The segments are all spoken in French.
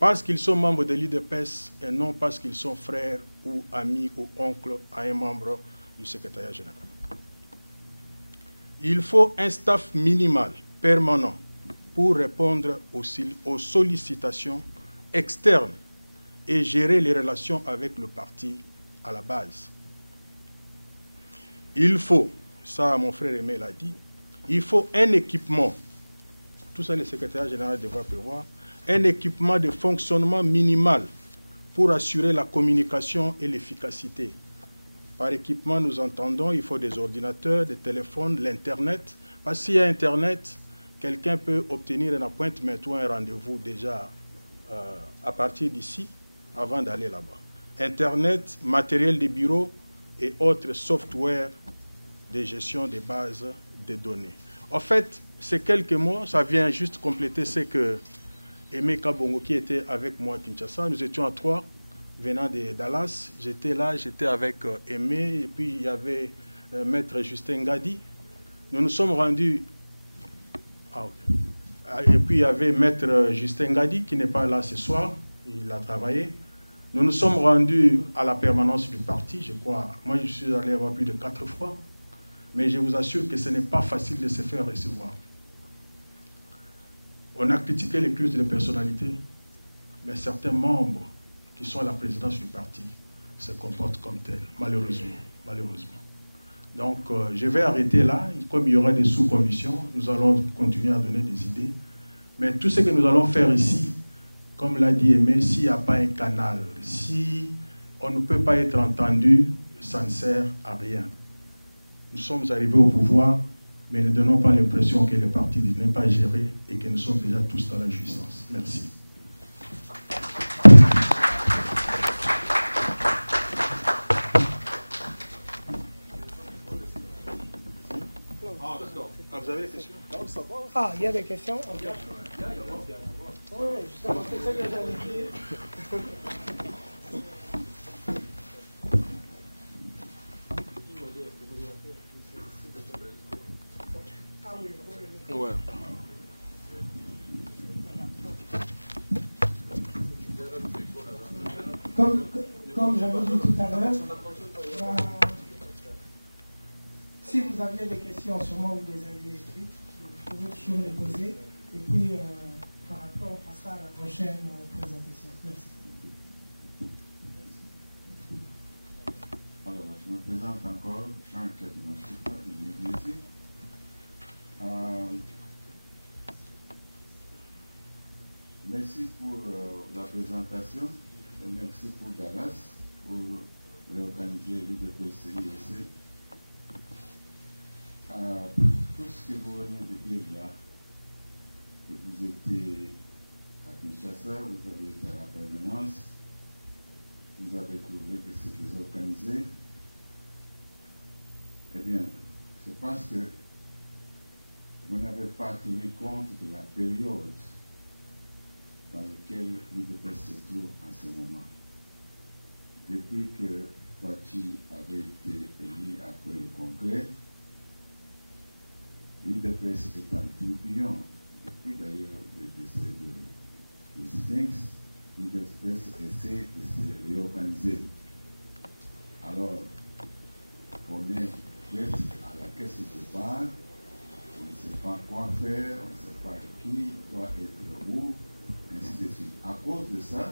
Parce qu'ils sont membres de l'IDPS et non parce qu'ils sont frères ou amis ou oncles à un membre du secrétariat général. Il faut un staff minimal, permanent, pour répondre aux sollicitations externes et gérer les relations avec le parti à la base. Il faut, ça mon frère Aimé l'a dit, il faut un équipement, tout ça le secrétaire général devra prévoir, un équipement de fonctionnement minimal pour assurer la communication et l'efficacité. Par équipement, nous entendons, il faut des ordinateurs, des téléphones, l'Internet. Parce que s'il y a Internet, quelqu'un peut obtenir un appointment ou un rendez-vous déjà à partir d'ici, avant d'aller là-bas. Internet, matériel de bureau et autres softwares de gestion des bases de données. En fait, ces quelques mots, ça vient juste compléter ce que Aimé Kabongo, qui était avec moi à Kinshasa, nous étions à 3, venant de Dallas. J'étais là, j'étais avec Aimé, et puis il y avait Maître Justin Ngadi. Nous nous sommes rendus... Et puis il y avait Maître Justin Ngadi, qui n'est pas là ce soir, il a travaillé. Nous nous sommes rendus à la permanence du parti, je crois. Moi, je suis allé avoir plus de 4 fois. Mais je vous assure que ce n'est pas facile de se faire recevoir. On a critiqué les cultes de personnalité, mais certains membres qui sont à la présidence du parti se comportent comme tels, malheureusement. Donc, je vais arrêter là. Comme il y aura des sous-commissions, nous allons continuer à donner des idées. Mais tout ce que nous allons faire ici, comme l'a dit Aimé, s'il n'y a pas un canal, si on ne peut pas être entendu, ça ne sert à rien. Nous sommes arrivés au pouvoir, mais ne donnons pas l'impression que le parti n'est pas géré et que nous sommes déjà tous dans la jouissance. Merci. Vous avez des questions? Ah, il y a des questions? Okay. Oui, justement, c'est ça que j'allais dire. Ouais. Comme j'avais dit tout à l'heure, si vous aviez des questions, sûrement vous les aviez écrites, vous pouvez toujours les poser. Et puis, par rapport, on passera à la prochaine présentation. Merci. Alors, je me présente encore, Jean Kedoumachipa, de l'Église. Merci pour la présentation et merci pour Dallas pour réorganiser l'UDPS-IEC. Tout ce que vous venez de dire là, que vous étiez à Kinshasa, vous avez été à la permanence, vous avez trouvé que c'est désorganisé. Eh bien, c'est parce que vous n'avez pas tenu compte de la période dans laquelle l'UDPS se trouve en ce moment. Depuis que Fachi avait été élu après le congrès, l'UDPS est en tourbillon. Depuis d'ailleurs le décès de Sphinx, l'UDPS essaie de se réorganiser. Alors, on est presque à la caisse de départ, on ne sait pas quoi faire, on ne sait pas qui doit être où, ainsi de suite. À cause de ça,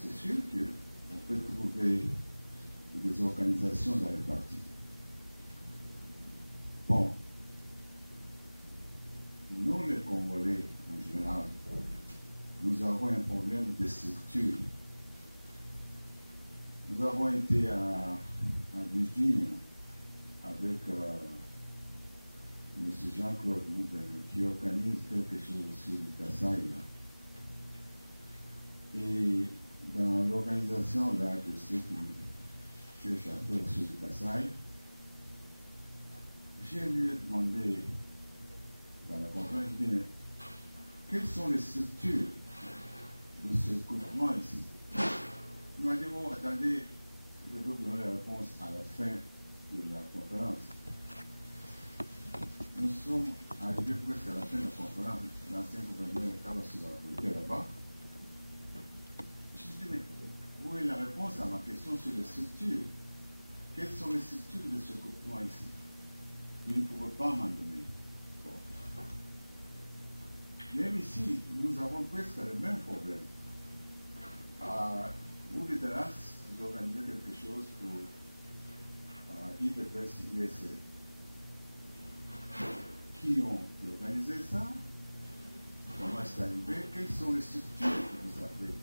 c'est sûr qu'on peut trouver des organisations dans les partis. Bon, nous les Congolais, en général, nous avons un problème de structure. Nous avons été à Virginie avec M. Jean-Claude Moubel qui organise quelque chose sur le Kassai. Et dans l'organisation là de ceux qui cherchent à faire sur le Kassai, je lui ai demandé dans la conférence, je lui ai dit, mais quelles sont les structures de ce groupement ici? Il m'a dit, oh, attendez, je vais vous donner la réponse à la fin de la conférence. Nous sommes arrivés presque à la fin de la conférence. L'ancien gouverneur Kabassi était là-bas. Je lui ai dit, mais où est la réponse à ma question sur les structures? Quelles sont les structures de ce groupement ici? Il ne pouvait pas m'en donner. Bon. Même ici, nous avons presque le même problème. Vous de Dallas, vous organisez quelque chose pour IDPS, ISA. Qui ont organisé ça? Comment c'est arrivé? Quelles sont les structures que vous avez?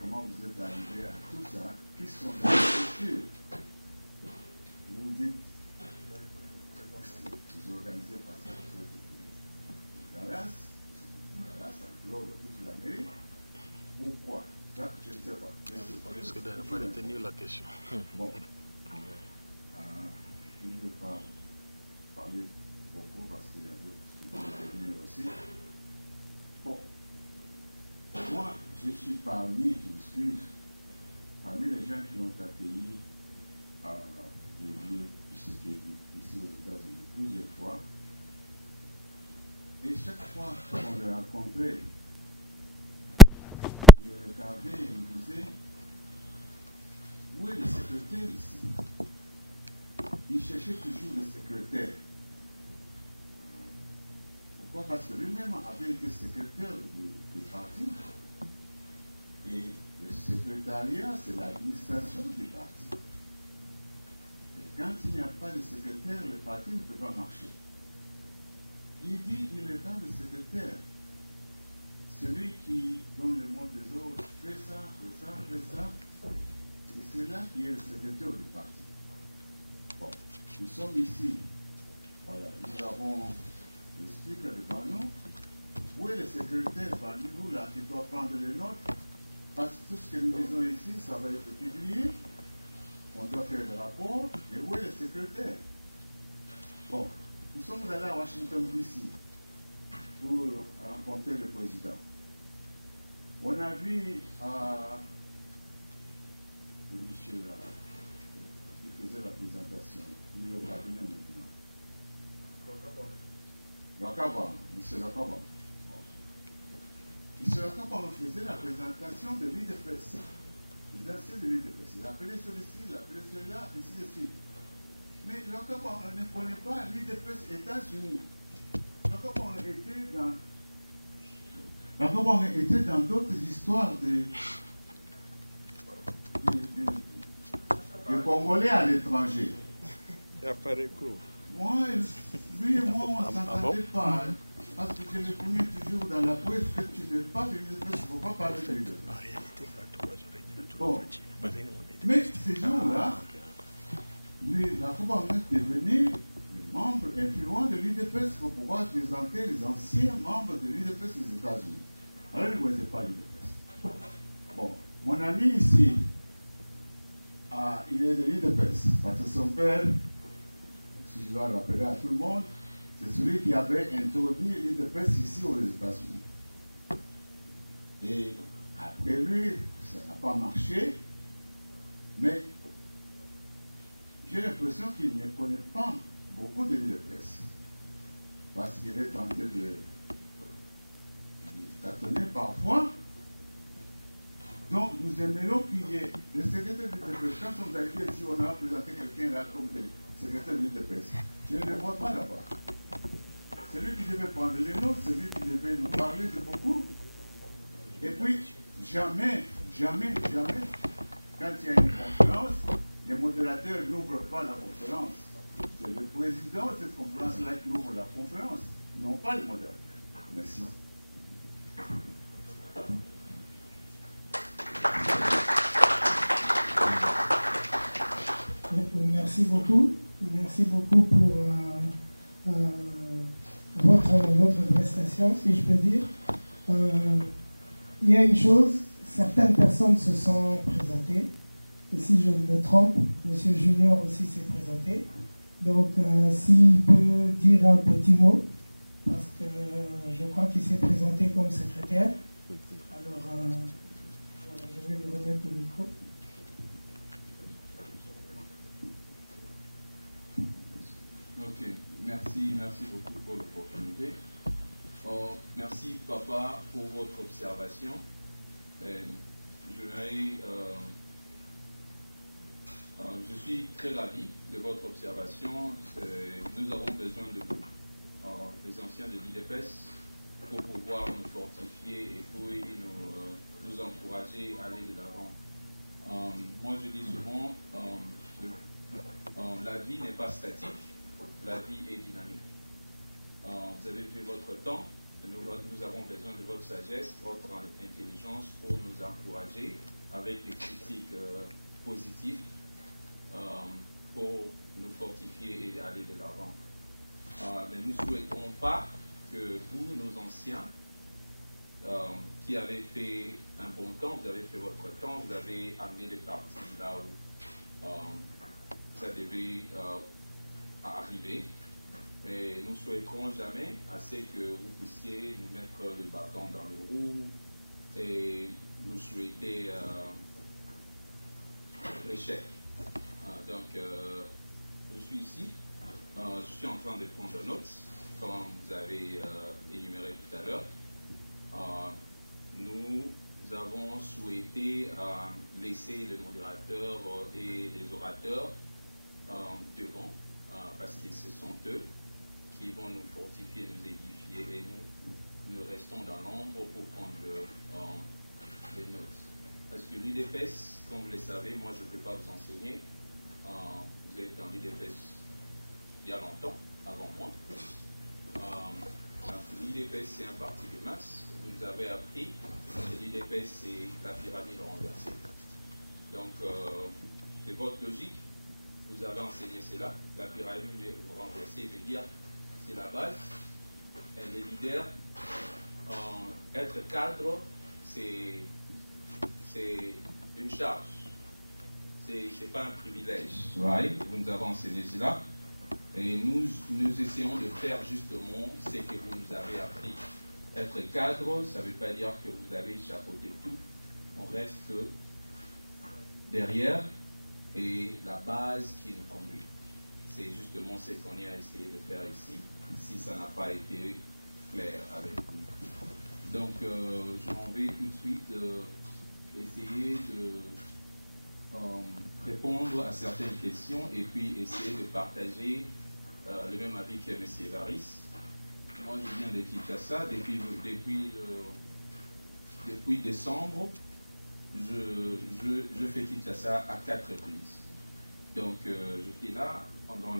Comment vous êtes arrivé à tout ça? Qui sont les structures? Vous vous dites, vous organisez pas ça. Dallas englobe toute l'Amérique. Pourquoi? Ça, je ne sais pas. Parce que de ne pas retenir la question. Bon. Je ne vais pas parler beaucoup parce qu'il y a d'autres qui vont venir aussi. Bon. Moi, je suis parmi, je m'excuse, parmi les gens qui ont accueilli le lieu ici aux États-Unis plusieurs fois. Et chaque fois qu'on le rencontrait, il le regardait et il disait, où est le secrétaire ici? Il cherchait toujours le secrétaire. Pourquoi? Parce que lui-même avait été secrétaire du parti. Et le secrétariat, c'est l'administration du parti. Et quand il n'y a pas de secrétaire, le parti ne peut pas marcher. Il dit, il est là le secrétaire. Celui qui donne le mot des autres, fait ça, fait ça, fait ça. Et c'est là qui est le secrétaire du parti. Bon, nous sommes ici. Voilà, nous avons le speaker devant nous. Où est le secrétaire parmi vous là qui doit prendre les notes? Parce que tout ce que nous disons ici, ça va être publié. On doit faire le rapport. Mais où est le secrétaire? Bon, nous sommes allés à Washington DC pour rencontrer le président. On a vu le monsieur là, qui faisait la présentation. Il est au cabinet maintenant. Lakaban, monsieur Lakaban. Monsieur Lakaban faisait la présentation de l'IDPS. Les anciens de l'IDPS. Il appelait celui-ci, il appelait celui-là, ainsi de suite. Mais Lakaban ne connaît pas l'IDPS États-Unis. Lakaban était dans d'autres histoires de Congolais à l'étranger. Moi, lui et moi, on ne s'entendait pas. Hein, parce que je l'ai connu toujours dans la presse que tu n'es pas de l'IDPS, il ne faut pas parler de l'IDPS. Bon. Mais ces jours-là, Lakaban est devenu le membre influent de l'IDPS pour pouvoir présenter les anciens membres de l'IDPS des États-Unis. Alors, il ne connaissait pas l'IDPS. Bon, mon ami ici, il est de l'IDPS, parce que son père, si je dois rappeler à tout le monde, c'est celui qui avait introduit l'IDPS ici aux États-Unis. Et après lui, ça n'a pas marché, mais j'ai l'impression qu'il ne connaît pas beaucoup de l'IDPS, parce qu'il est tenté de tâtonner parfois. Donc, nous aimerions qu'il y ait le secrétaire de l'IDPS. Quand nous sommes arrivés ici, on a présenté quelqu'un là comme le secrétaire de l'IDPS. Je ne le vois pas là-bas. C'est lui qui devait prendre les notes, c'est lui qui devait nous parler de beaucoup. Et puis, jamais, quand il y a une conférence, les modérateurs n'ouvrent pas la conférence. C'est le président de cette conférence-là qui ouvre la conférence, non pas les modérateurs. Merci. Merci beaucoup. Merci beaucoup pour votre prestation, si je peux dire. Il y a une chose, certaines personnes se sont présentées. Et si je me trompe, M. Junior aussi s'est présenté. Donc, s'il peut dire un petit mot, parce que je crois qu'il s'est présenté comme secrétaire. Alors, voilà, je vais lui remettre le micro. Ok, merci beaucoup pour l'opportunité. Merci papa pour votre observation. Je suis très ravi de votre observation. Nous avons besoin de vous, les anciens de l'IDPS, pour pouvoir nous fortifier et pour nous encourager à aller de l'avant. Moi, je dis souvent, la vie n'est pas statique, la vie est dynamique. Vous avez fait votre temps, nous avons besoin de votre sagesse, votre intelligence pour nous encourager avec des critiques positives pour nous fortifier et aller de l'avant. Mais nous ne souhaitons pas que vous, nos anciens, qui avez fait un bon temps, vous avez fait votre temps, vous avez amené les partis là où ça devait arriver. Mais nous ne souhaiterons jamais assez que vous puissiez nous mettre les bâtons dans les roues et nous souhaiter l'échec. Donc, je suis ici, je suis en train de prendre notes, comme vous avez énuméré tout à l'heure. Nous avons souhaité laisser les modérateurs et les orateurs devant, parce que ce sont eux qui vont nous fortifier, nous édifier, et nous restons dans l'ombre pour prendre les notes. Parce que l'IDPS, comme vous le savez, moi je ne peux pas vous enseigner. Vous êtes dans l'IDPS il y a longtemps, avant moi. L'IDPS, c'est un parti de masse. Vous nous avez appris que l'IDPS, c'est la pyramide renversée. Donc, c'est votre logique. Vous avez enseigné cela. La pyramide renversée veut dire c'est la base. Et les leaders, être cadre, c'est une charge. C'est pas un privilège. Right? Vous nous avez enseigné cela. Et nous essayons de faire justement ce que vous nous avez appris. Être cadre, ça ne veut pas dire que vous avez chapeauté tout. On reste derrière et la base qui nous conduit. C'est justement ce qu'on a essayé de faire ici, si ça n'a pas été clair avec vous. Donc, je m'en vais tout de suite essayer de répondre à certaines questions et puis essayer de partager le même avis que M. Varis. Moi, je viens de Kinshasa depuis décembre. Je fais Kinshasa à 4 reprises. Donc, je suis là pendant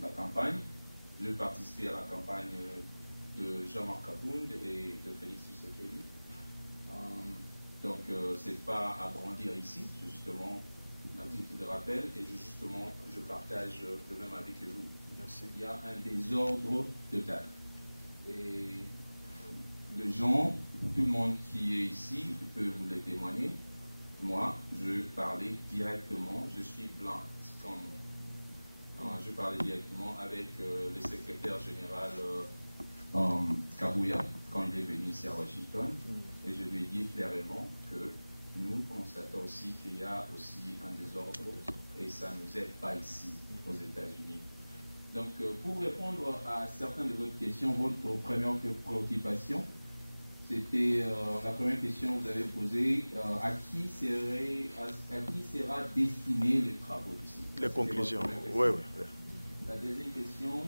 la campagne. Je participais à la campagne de Jean-Marc Kabound et de Félix Tshisekedi. Donc, c'est pas à grandir ici, c'est justement un titre de rappel et je partage le même avis que vous. Merci. Il y a un désordre total. Et les gens, tout le monde qui est ici peut vous le témoigner. Moi, je parlais directement, je suis blanc. Je parlais directement avec le secrétaire général Kabouya quand il est venu ici à Washington. Et je lui ai dit clairement que nous constatons aussi qu'il y a aussi un désordre et ça ne nous aide pas ici aux États-Unis. Donc, pour répondre à certaines de vos questions, votre première préoccupation, c'était la première question que vous avez posée, à qui sera destiné les travaux d'ici? Les conclusions, oui. La deuxième question,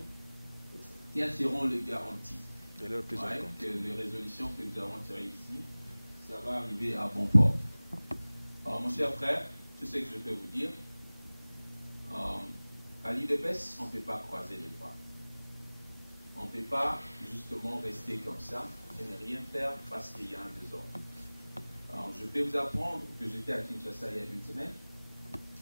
quelles seront les garanties de leur prise en compte? Que les résolutions que nous avons tirées ici, ça va arriver à bon port. Alors, mon cher frère, tout ce que je peux vous dire, à l'IDPS, on ne peut pas croiser les bras. On ne peut pas justement rester comme ça et ne rien faire parce qu'il y a un désordre. Alors, je peux vous apprendre que j'étais à Kinshasa il y a une semaine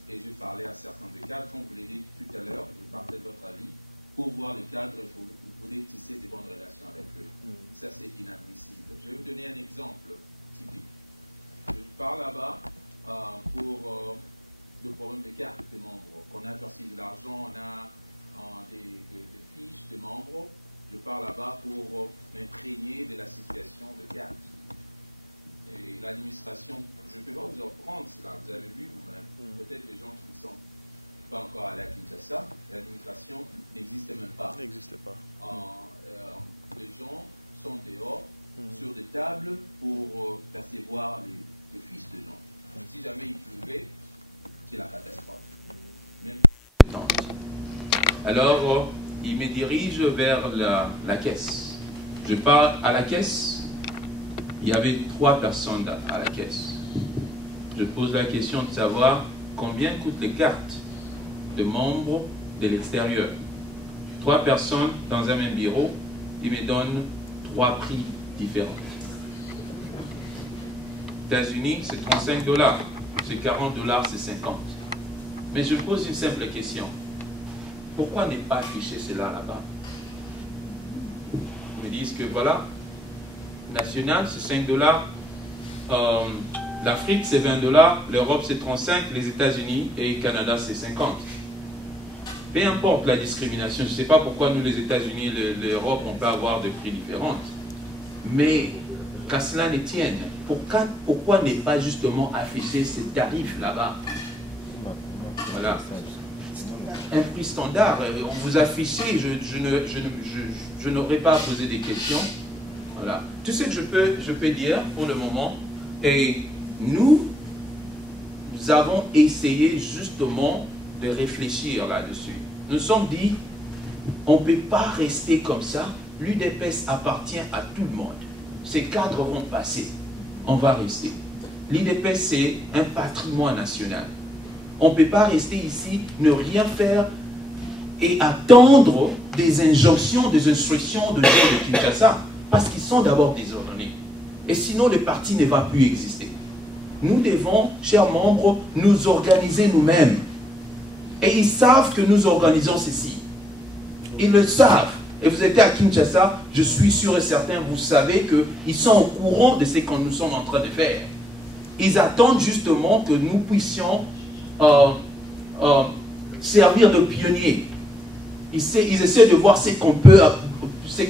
et je parlais à certains des cadres, comme vous l'avez dit tout à l'heure, je partais de votre avis, pour voir les cadres, il faut vous voulez tisser des bonnes relations avec eux. Ça, c'est inadmissible. Je vais vous donner un exemple typique. Je pars là-bas pour de problème de carte des membres. Qu'on a perçu de l'argent, on a des fiches de membres. Je pars là-bas pour m'imprégner de la situation de carte. Et l'administration, je ne peux pas vous en prendre cela, vous avez vu vous-même. Peut-être les gens qui ne sont pas encore allés à Kinshasa, l'administration n'existe même pas. N'existe pas. Les gens sont dehors, sur des tables, pour percevoir les fiches de gens. Si jamais il pleuvait, c'est la catastrophe. Même alors, il me dirige vers la caisse. Je pars à la caisse. Il y avait 3 personnes à la caisse. Je pose la question de savoir combien coûtent les cartes de membres de l'extérieur. 3 personnes dans un même bureau, ils me donnent 3 prix différents. Aux États-Unis, c'est 35 $, c'est 40 $, c'est 50. Mais je pose une simple question. Pourquoi ne pas afficher cela là-bas? Ils me disent que voilà, national c'est 5 $, l'Afrique c'est 20 $, l'Europe c'est 35, les États-Unis et le Canada c'est 50. Peu importe la discrimination, je ne sais pas pourquoi nous les États-Unis et l'Europe on peut avoir des prix différents. Mais qu'à cela ne tienne, pourquoi ne pas justement afficher ces tarifs là-bas? Voilà. Un prix standard, vous affichez, je n'aurais pas posé des questions. Voilà. Tout ce que je peux dire pour le moment, et nous avons essayé justement de réfléchir là-dessus. Nous sommes dit, on ne peut pas rester comme ça, l'UDPS appartient à tout le monde. Ces cadres vont passer, on va rester. L'UDPS c'est un patrimoine national. On ne peut pas rester ici, ne rien faire et attendre des injonctions, des instructions de gens de Kinshasa, parce qu'ils sont d'abord désordonnés. Et sinon, le parti ne va plus exister. Nous devons, chers membres, nous organiser nous-mêmes. Et ils savent que nous organisons ceci. Ils le savent. Et vous étiez à Kinshasa, je suis sûr et certain, vous savez qu'ils sont au courant de ce que nous sommes en train de faire. Ils attendent justement que nous puissions servir de pionniers. Ils essaient de voir ce qu'on peut faire, ce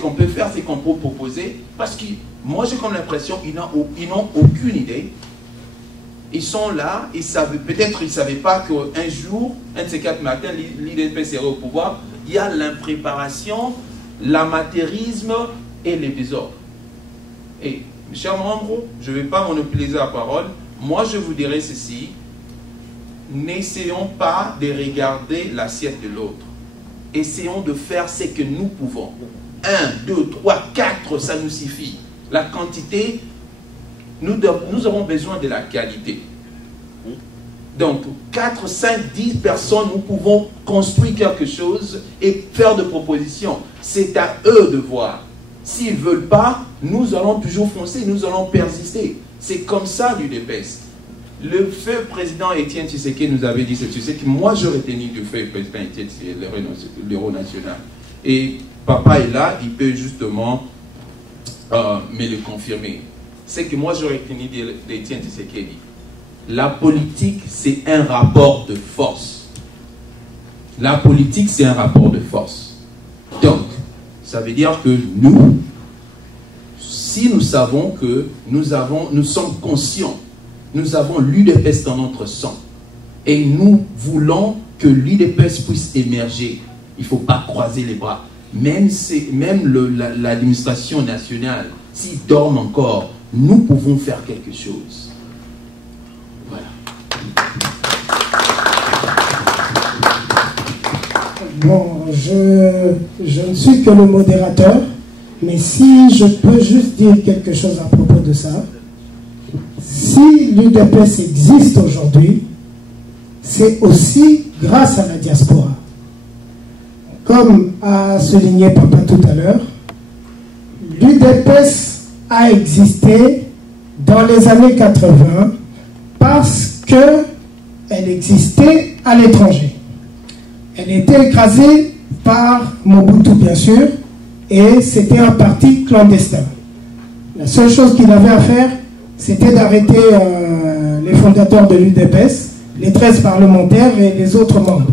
qu'on peut proposer, parce que moi j'ai comme l'impression qu'ils n'ont aucune idée. Ils sont là, peut-être ils ne savaient pas qu'un jour, un de ces 4 matins, l'UDPS serait au pouvoir. Il y a l'impréparation, l'amateurisme et les désordres. Et, mes chers membres, je ne vais pas monopoliser la parole. Moi, je vous dirai ceci. N'essayons pas de regarder l'assiette de l'autre. Essayons de faire ce que nous pouvons. 1, 2, 3, 4, ça nous suffit. La quantité, nous avons besoin de la qualité. Donc, 4, 5, 10 personnes, nous pouvons construire quelque chose et faire des propositions. C'est à eux de voir. S'ils ne veulent pas, nous allons toujours foncer, nous allons persister. C'est comme ça l'UDPS. Le feu président Étienne Tshisekedi nous avait dit, c'est que moi je retenu du feu président Étienne Tshisekedi, l'héros national. Et papa est là, il peut justement me le confirmer. C'est que moi je retenu d'Étienne Tshisekedi. La politique, c'est un rapport de force. La politique, c'est un rapport de force. Donc, ça veut dire que nous, si nous savons que nous sommes conscients, nous avons l'UDPS dans notre sang, et nous voulons que l'UDPS puisse émerger, il ne faut pas croiser les bras. Même l'administration nationale, s'ils dorment encore, nous pouvons faire quelque chose. Voilà. Bon, je ne suis que le modérateur, mais si je peux juste dire quelque chose à propos de ça, si l'UDPS existe aujourd'hui, c'est aussi grâce à la diaspora. Comme a souligné papa tout à l'heure, l'UDPS a existé dans les années 80 parce qu'elle existait à l'étranger. Elle était écrasée par Mobutu, bien sûr, et c'était un parti clandestin. La seule chose qu'il avait à faire, c'était d'arrêter les fondateurs de l'UDPS les 13 parlementaires et les autres membres.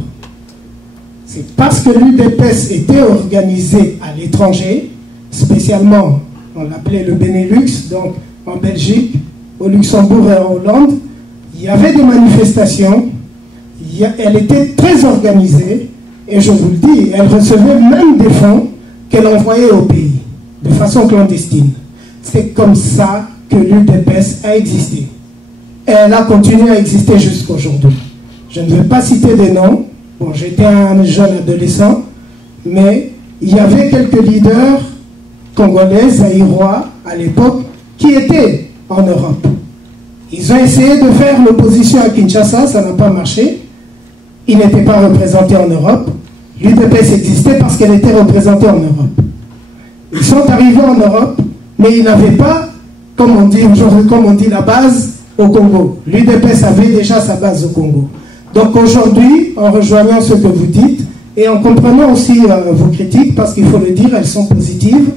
C'est parce que l'UDPS était organisée à l'étranger, spécialement, on l'appelait le Benelux, donc en Belgique, au Luxembourg et en Hollande, il y avait des manifestations, elle était très organisée, et je vous le dis, elle recevait même des fonds qu'elle envoyait au pays, de façon clandestine. C'est comme ça que l'UDPS a existé. Et elle a continué à exister jusqu'à aujourd'hui. Je ne vais pas citer des noms. Bon, j'étais un jeune adolescent, mais il y avait quelques leaders congolais, zaïrois, à l'époque, qui étaient en Europe. Ils ont essayé de faire l'opposition à Kinshasa, ça n'a pas marché. Ils n'étaient pas représentés en Europe. L'UDPS existait parce qu'elle était représentée en Europe. Ils sont arrivés en Europe, mais ils n'avaient pas, comme on dit, la base au Congo. L'UDPS avait déjà sa base au Congo. Donc aujourd'hui, en rejoignant ce que vous dites, et en comprenant aussi vos critiques, parce qu'il faut le dire, elles sont positives,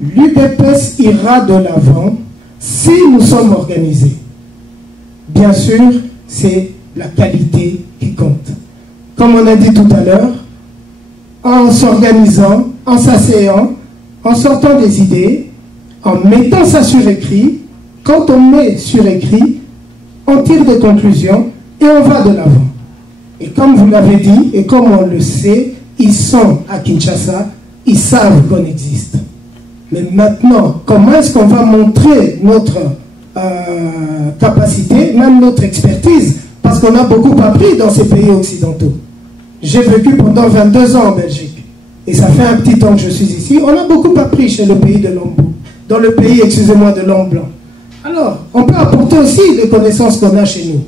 l'UDPS ira de l'avant si nous sommes organisés. Bien sûr, c'est la qualité qui compte. Comme on a dit tout à l'heure, en s'organisant, en s'asseyant, en sortant des idées, en mettant ça sur écrit, quand on met sur écrit, on tire des conclusions et on va de l'avant. Et comme vous l'avez dit, et comme on le sait, ils sont à Kinshasa, ils savent qu'on existe. Mais maintenant, comment est-ce qu'on va montrer notre capacité, même notre expertise, parce qu'on a beaucoup appris dans ces pays occidentaux. J'ai vécu pendant 22 ans en Belgique. Et ça fait un petit temps que je suis ici. On a beaucoup appris chez le pays de l'homme blanc. Dans le pays, excusez-moi, de l'homme blanc. Alors, on peut apporter aussi les connaissances qu'on a chez nous.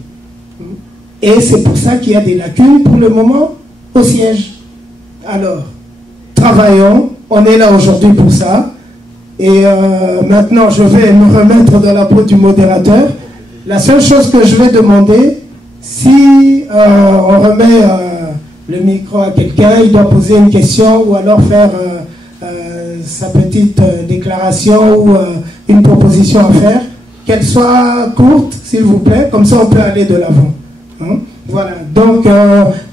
Et c'est pour ça qu'il y a des lacunes pour le moment au siège. Alors, travaillons. On est là aujourd'hui pour ça. Et maintenant, je vais me remettre dans la peau du modérateur. La seule chose que je vais demander, si on remet le micro à quelqu'un, il doit poser une question ou alors faire sa petite déclaration ou une proposition à faire, qu'elle soit courte, s'il vous plaît, comme ça on peut aller de l'avant. Hein? Voilà, donc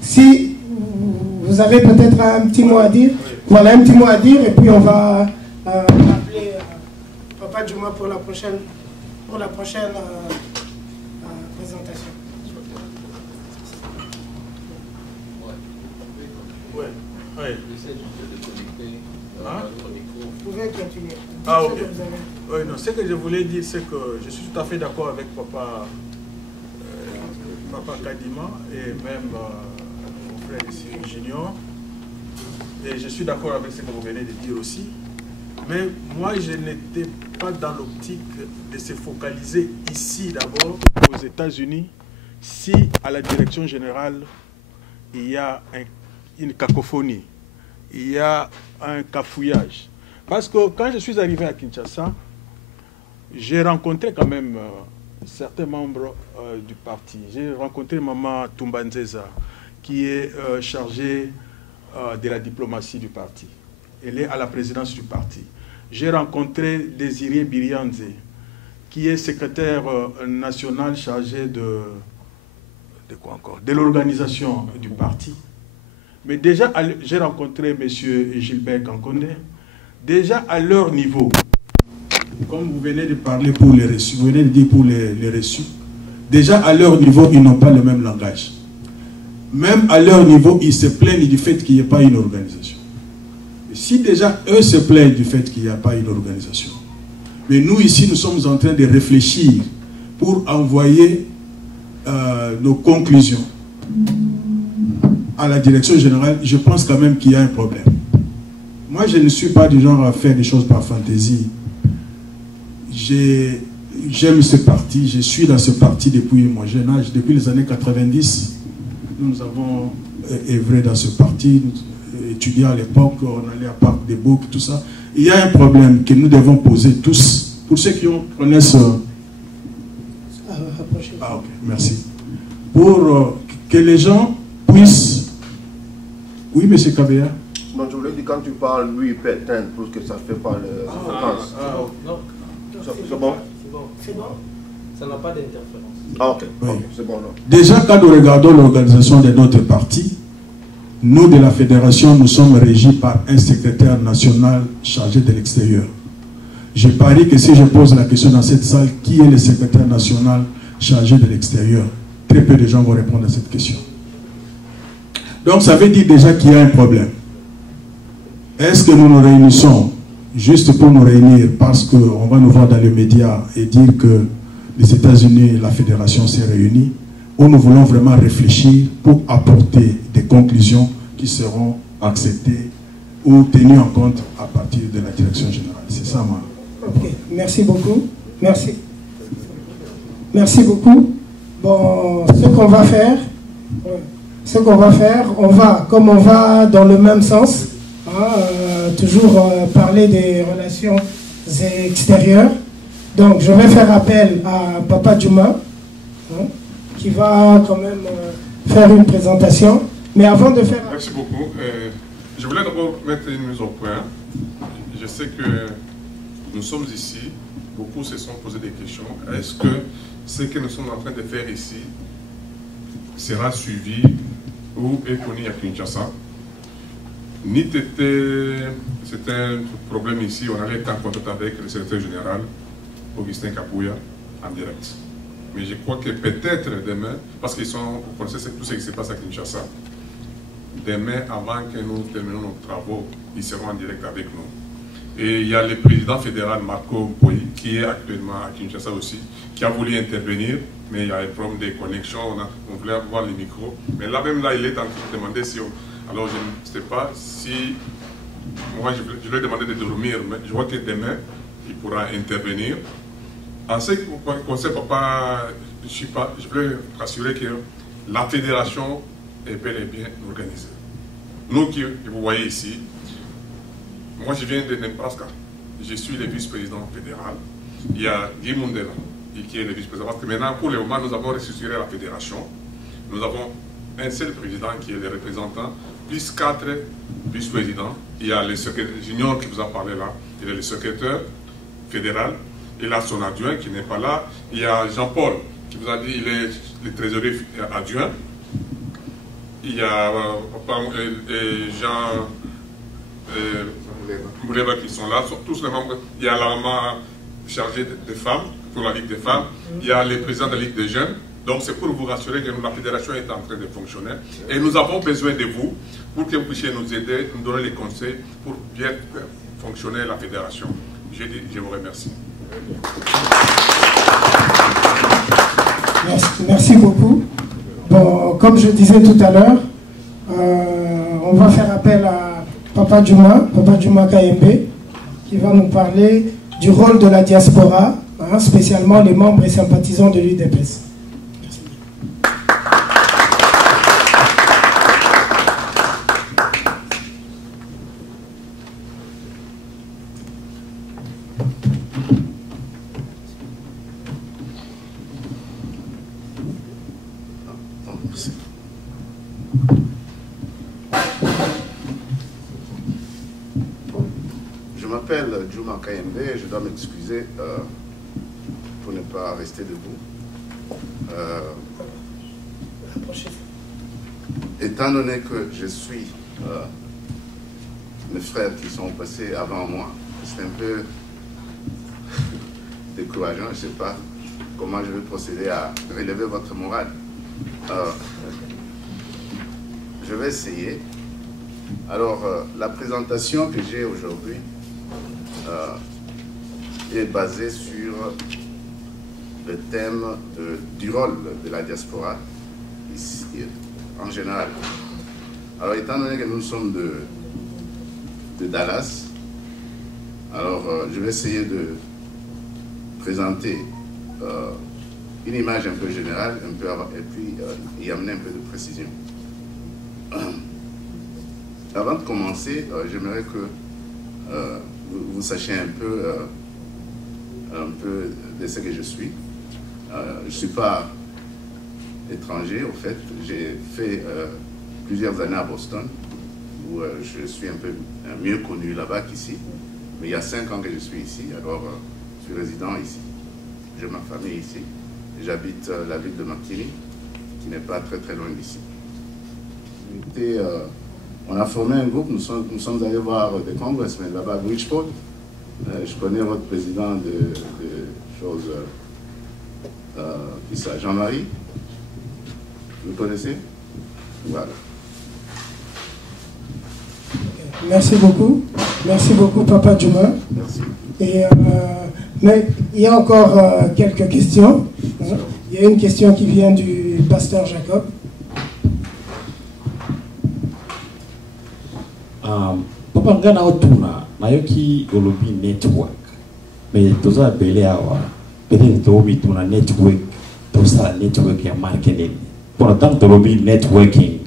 si vous avez peut-être un petit mot à dire, voilà, un petit mot à dire, et puis on va appeler Papa Djouma pour la prochaine présentation. Ouais. J'essaie juste de déconnecter notre micro. Vous pouvez continuer. Ah, ok. Oui, non, ce que je voulais dire, c'est que je suis tout à fait d'accord avec Papa Kadima et même mon frère ici, Junior. Et je suis d'accord avec ce que vous venez de dire aussi. Mais moi, je n'étais pas dans l'optique de se focaliser ici d'abord, aux États-Unis, si à la direction générale, il y a une cacophonie, il y a un cafouillage. Parce que quand je suis arrivé à Kinshasa, j'ai rencontré quand même certains membres du parti. J'ai rencontré Maman Tumbanzeza, qui est chargée de la diplomatie du parti. Elle est à la présidence du parti. J'ai rencontré Désiré Birianze, qui est secrétaire national chargé de quoi encore, de l'organisation du parti. Mais déjà, j'ai rencontré M. Gilbert Kankonde. Déjà à leur niveau, comme vous venez de parler pour les reçus, vous venez de dire pour les reçus, déjà à leur niveau, ils n'ont pas le même langage. Même à leur niveau, ils se plaignent du fait qu'il n'y ait pas une organisation. Et si déjà eux se plaignent du fait qu'il n'y a pas une organisation, mais nous ici, nous sommes en train de réfléchir pour envoyer nos conclusions à la direction générale, je pense quand même qu'il y a un problème. Moi, je ne suis pas du genre à faire des choses par fantaisie. J'aime ce parti, je suis dans ce parti depuis mon jeune âge, depuis les années 90. Nous avons œuvré dans ce parti, étudié à l'époque, on allait à Parc des Boucs, tout ça. Il y a un problème que nous devons poser tous, pour ceux qui connaissent... Ah, ok, merci. Pour que les gens puissent... Oui, M. Kabea. Non, je voulais dire, quand tu parles, lui, il peut éteindre pour que ça ne fait pas le... Non, c'est bon? C'est bon. Ça n'a pas d'interférence. Ah, ok. Oui. C'est bon, là. Déjà, quand nous regardons l'organisation de notre parti, nous de la fédération, nous sommes régis par un secrétaire national chargé de l'extérieur. Je parie que si je pose la question dans cette salle, qui est le secrétaire national chargé de l'extérieur, très peu de gens vont répondre à cette question. Donc ça veut dire déjà qu'il y a un problème. Est-ce que nous nous réunissons juste pour nous réunir parce qu'on va nous voir dans les médias et dire que les États-Unis et la fédération s'est réunie, ou nous voulons vraiment réfléchir pour apporter des conclusions qui seront acceptées ou tenues en compte à partir de la direction générale? C'est ça, moi. Ok, merci beaucoup. Merci. Merci beaucoup. Bon, ce qu'on va faire, comme on va dans le même sens, hein, toujours parler des relations extérieures. Donc, je vais faire appel à Papa Djouma, hein, qui va quand même faire une présentation. Mais avant de faire... Merci beaucoup. Je voulais d'abord mettre une mise au point. Je sais que nous sommes ici, beaucoup se sont posés des questions. Est-ce que ce que nous sommes en train de faire ici sera suivi ou est connu à Kinshasa? C'est un problème ici, on allait être en contact avec le secrétaire général, Augustin Kapouya, en direct. Mais je crois que peut-être demain, parce qu'ils sont, vous connaissez tout ce qui se passe à Kinshasa, demain, avant que nous terminions nos travaux, ils seront en direct avec nous. Et il y a le président fédéral, Marco Boyi, qui est actuellement à Kinshasa aussi, qui a voulu intervenir, mais il y a un problème de connexion, on voulait avoir les micros. Mais là même, là, il est en train de demander si on... Alors, je ne sais pas si... Moi, je lui ai demandé de dormir, mais je vois que demain, il pourra intervenir. En ce qui concerne Papa, je veux rassurer que la fédération est bel et bien organisée. Nous qui vous voyez ici, moi je viens de Nebraska, je suis le vice-président fédéral. Il y a Guy Mundela qui est le vice-président. Parce que maintenant, pour le moment, nous avons restructuré la fédération. Nous avons un seul président qui est le représentant, plus 4 vice-présidents. Il y a le secrétaire junior qui vous a parlé là, il est le secrétaire fédéral. Il a son adjoint qui n'est pas là. Il y a Jean-Paul qui vous a dit il est le trésorier adjoint. Il y a Jean Mouleva qui sont là, sont tous les membres. Il y a la maman chargée des femmes, pour la Ligue des femmes. Il y a le président de la Ligue des jeunes. Donc c'est pour vous rassurer que la fédération est en train de fonctionner. Et nous avons besoin de vous pour que vous puissiez nous aider, nous donner les conseils pour bien fonctionner la fédération. Je vous remercie. Merci beaucoup. Bon, comme je disais tout à l'heure, on va faire appel à Papa Djouma Kayembe, qui va nous parler du rôle de la diaspora, hein, spécialement les membres et sympathisants de l'UDPS. Je m'appelle Djouma Kayembe et je dois m'excuser pour ne pas rester debout. Étant donné que je suis mes frères qui sont passés avant moi, c'est un peu décourageant, je ne sais pas comment je vais procéder à relever votre morale. Je vais essayer. Alors, la présentation que j'ai aujourd'hui est basée sur le thème du rôle de la diaspora ici, en général. Alors, étant donné que nous sommes de Dallas, alors je vais essayer de présenter une image un peu générale, un peu avant, et puis y amener un peu de précision. Avant de commencer, j'aimerais que vous sachiez un peu de ce que je suis. Je ne suis pas étranger, au fait. J'ai fait plusieurs années à Boston, où je suis un peu mieux connu là-bas qu'ici. Mais il y a 5 ans que je suis ici, alors je suis résident ici. J'ai ma famille ici. j'habite la ville de Makini, qui n'est pas très loin d'ici. On a formé un groupe, nous sommes allés voir des congressmen là-bas à Bridgeport. Je connais votre président de choses, qui ça, Jean-Marie. Vous connaissez? Voilà. Merci beaucoup Papa Juma. Merci. Et, mais il y a encore quelques questions. Il y a une question qui vient du pasteur Jacob. Papa ngana otuna nayoki olobi network mais toza bele awa peut-être tobi tuna network tosa network ya marketing pour tant tolobi networking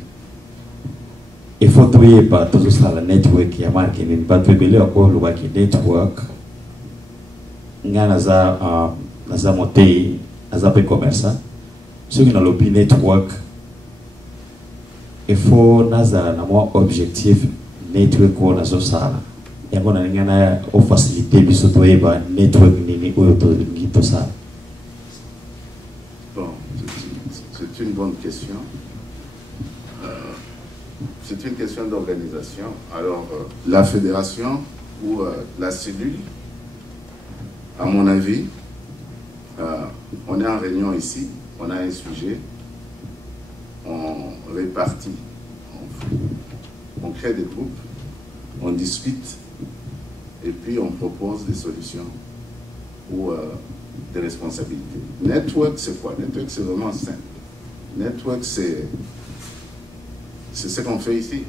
il faut trouver pas tosa la network ya marketing pas bele ako lobaki network ngana za motei za pe commerce ce qui na lobi network il faut nazara na mo objectif network on a sala et on a une facilité de s'autoriser network ni auto ça. Bon, c'est une bonne question. C'est une question d'organisation. Alors, la fédération ou la cellule, à mon avis, on est en réunion ici, on a un sujet, on répartit, on crée des groupes, on discute et puis on propose des solutions ou des responsabilités. Network, c'est quoi? Network, c'est vraiment simple. Network, c'est ce qu'on fait ici.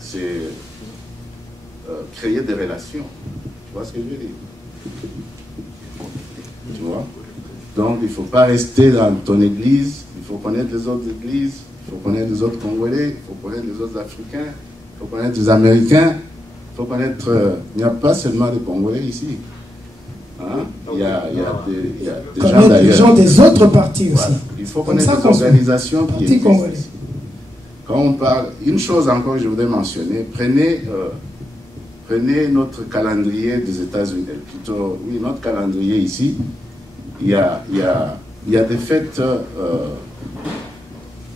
C'est créer des relations. Tu vois ce que je veux dire? Tu vois? Donc, il ne faut pas rester dans ton église, il faut connaître les autres églises, il faut connaître les autres Congolais, il faut connaître les autres Africains, il faut connaître les Américains, il faut connaître... il n'y a pas seulement les Congolais ici. Hein? Il y a des gens d'ailleurs. Les gens des autres partis aussi. Voilà. Il faut connaître les organisations qui existent ici. Quand on parle... Une chose encore, je voudrais mentionner, prenez notre calendrier des États-Unis. Plutôt, oui, notre calendrier ici, il y a des fêtes...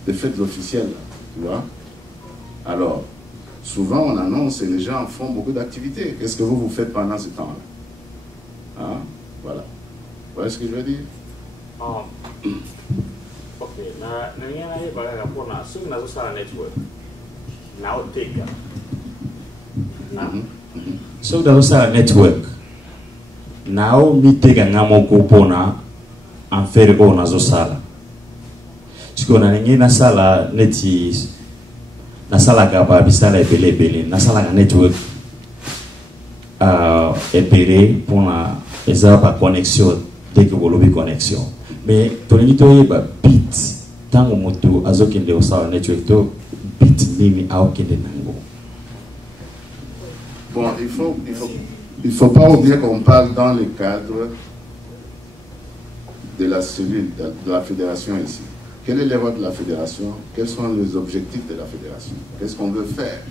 des fêtes officielles, tu vois. Alors, souvent on annonce et les gens font beaucoup d'activités. Qu'est-ce que vous faites pendant ce temps-là? Hein? Voilà. Vous voyez ce que je veux dire? Ok, network. Now mitega ngamoko pona en faire ko na zo sala. Parce qu'on a une salle neti na sala kapa bisala ebele na sala network epere pour la ezaba connexion dès que vous avez connexion mais tonito ba bit tango moto azokende osala network to bit nini aokende nango. Bon, il faut pas oublier qu'on parle dans le cadre de la cellule de la fédération ici. Quel est le rôle de la fédération? Quels sont les objectifs de la fédération? Qu'est-ce qu'on veut faire?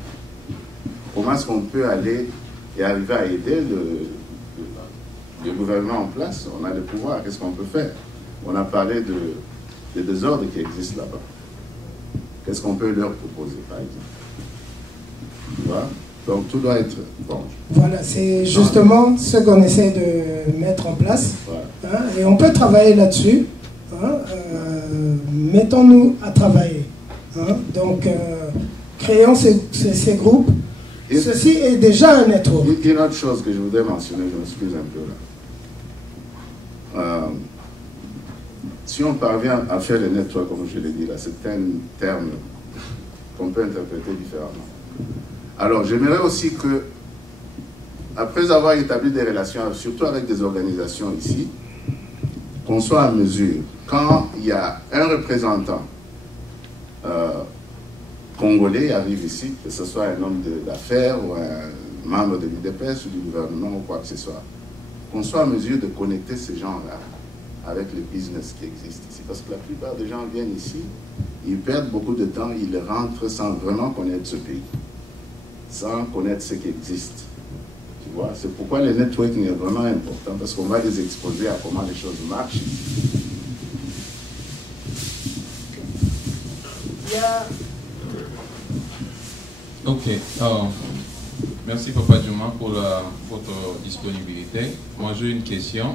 Comment est-ce qu'on peut aller et arriver à aider le gouvernement en place? On a le pouvoir, qu'est-ce qu'on peut faire? On a parlé de désordre qui existe là-bas. Qu'est-ce qu'on peut leur proposer, par exemple? Tu vois? Donc tout doit être bon. Voilà, c'est justement ce qu'on essaie de mettre en place. Ouais. Hein, et on peut travailler là-dessus. Hein, mettons-nous à travailler. Hein, donc, créons ces groupes. Ceci est déjà un network. Une autre chose que je voudrais mentionner, je m'excuse un peu là. Si on parvient à faire les networks, comme je l'ai dit, là, c'est un terme qu'on peut interpréter différemment. Alors, j'aimerais aussi que, après avoir établi des relations, surtout avec des organisations ici, qu'on soit en mesure, quand il y a un représentant congolais arrive ici, que ce soit un homme d'affaires ou un membre de l'UDPS ou du gouvernement ou quoi que ce soit, qu'on soit en mesure de connecter ces gens-là avec le business qui existe ici. Parce que la plupart des gens viennent ici, ils perdent beaucoup de temps, ils rentrent sans vraiment connaître ce pays, sans connaître ce qui existe. Tu Tu vois, c'est pourquoi le networking est vraiment important, parce qu'on va les exposer à comment les choses marchent. Ok. Merci Papa Juma pour votre disponibilité. Moi j'ai une question.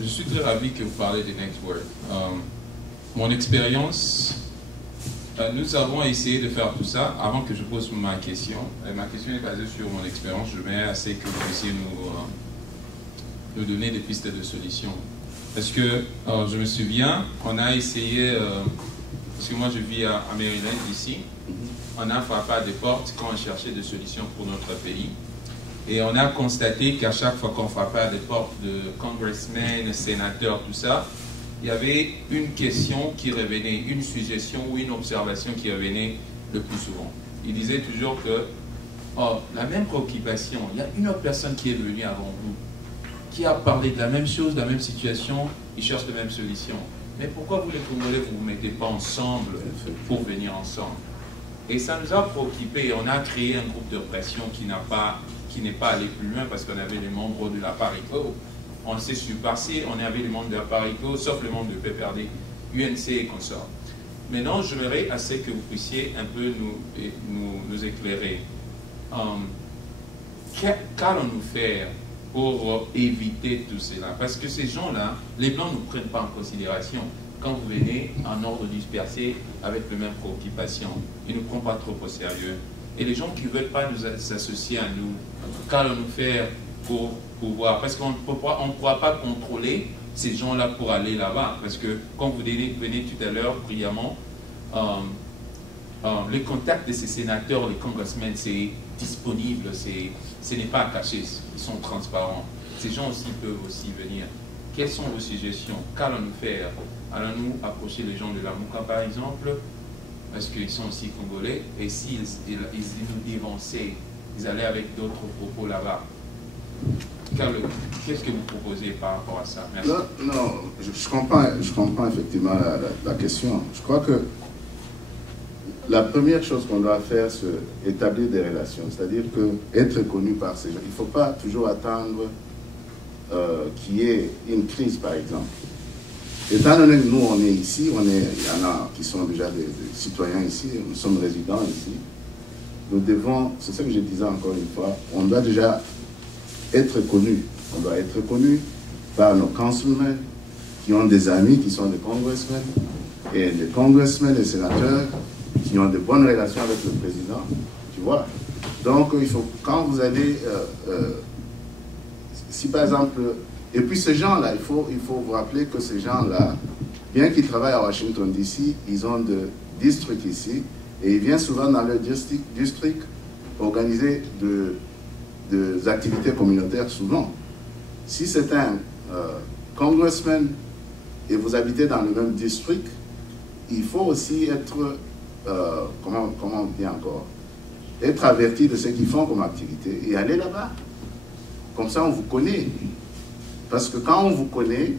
Je suis très ravi que vous parlez de network. Mon expérience, nous avons essayé de faire tout ça avant que je pose ma question. Et ma question est basée sur mon expérience. Je vais assez que vous puissiez nous donner des pistes de solutions. Parce que je me souviens, on a essayé, parce que moi je vis à Maryland ici, on a frappé à des portes quand on cherchait des solutions pour notre pays. Et on a constaté qu'à chaque fois qu'on frappait à des portes de congressmen, sénateurs, tout ça, il y avait une question qui revenait, une suggestion ou une observation qui revenait le plus souvent. Il disait toujours que la même préoccupation, il y a une autre personne qui est venue avant vous, qui a parlé de la même chose, de la même situation, ils cherchent les mêmes solutions. Mais pourquoi vous les Congolais, vous ne vous mettez pas ensemble pour venir ensemble? Et ça nous a préoccupés. On a créé un groupe de pression qui n'est pas allé plus loin parce qu'on avait les membres de la PARICO. On s'est surpassé, on avait les membres de la PARICO, sauf les membres de PPRD, UNC et consorts. Maintenant, j'aimerais assez que vous puissiez un peu nous éclairer. Qu'allons-nous faire pour éviter tout cela? Parce que ces gens-là, les Blancs ne nous prennent pas en considération. Quand vous venez en ordre dispersé avec les mêmes préoccupations, ils ne nous prennent pas trop au sérieux. Et les gens qui ne veulent pas nous associer à nous, qu'allons-nous faire pour pouvoir... Parce qu'on ne pourra pas contrôler ces gens-là pour aller là-bas. Parce que, comme vous venez tout à l'heure brillamment, le contact de ces sénateurs, les congressmen, c'est disponible, ce n'est pas caché, ils sont transparents. Ces gens aussi peuvent aussi venir. Quelles sont vos suggestions? Qu'allons-nous faire? Allons-nous approcher les gens de la Mouka, par exemple, parce qu'ils sont aussi congolais, et s'ils nous dévançaient, ils allaient avec d'autres propos là-bas. Qu'est-ce que vous proposez par rapport à ça? Merci. Non, je comprends effectivement la question. Je crois que la première chose qu'on doit faire, c'est établir des relations, c'est-à-dire que être connu par ces gens. Il ne faut pas toujours attendre qu'il y ait une crise, par exemple. Étant donné que nous, on est ici, il y en a qui sont déjà des citoyens ici, nous sommes résidents ici, nous devons, c'est ça que je disais encore une fois, on doit déjà être connus. On doit être connus par nos councilmen qui ont des amis qui sont des congressmen, et les congressmen, les sénateurs qui ont de bonnes relations avec le président, tu vois. Donc, il faut, quand vous allez, si par exemple, et puis ces gens-là, il faut vous rappeler que ces gens-là, bien qu'ils travaillent à Washington DC, ils ont des districts ici, et ils viennent souvent dans leur district organiser des activités communautaires souvent. Si c'est un congressman et vous habitez dans le même district, il faut aussi être, comment on dit encore, être averti de ce qu'ils font comme activité et aller là-bas. Comme ça, on vous connaît. Parce que quand on vous connaît,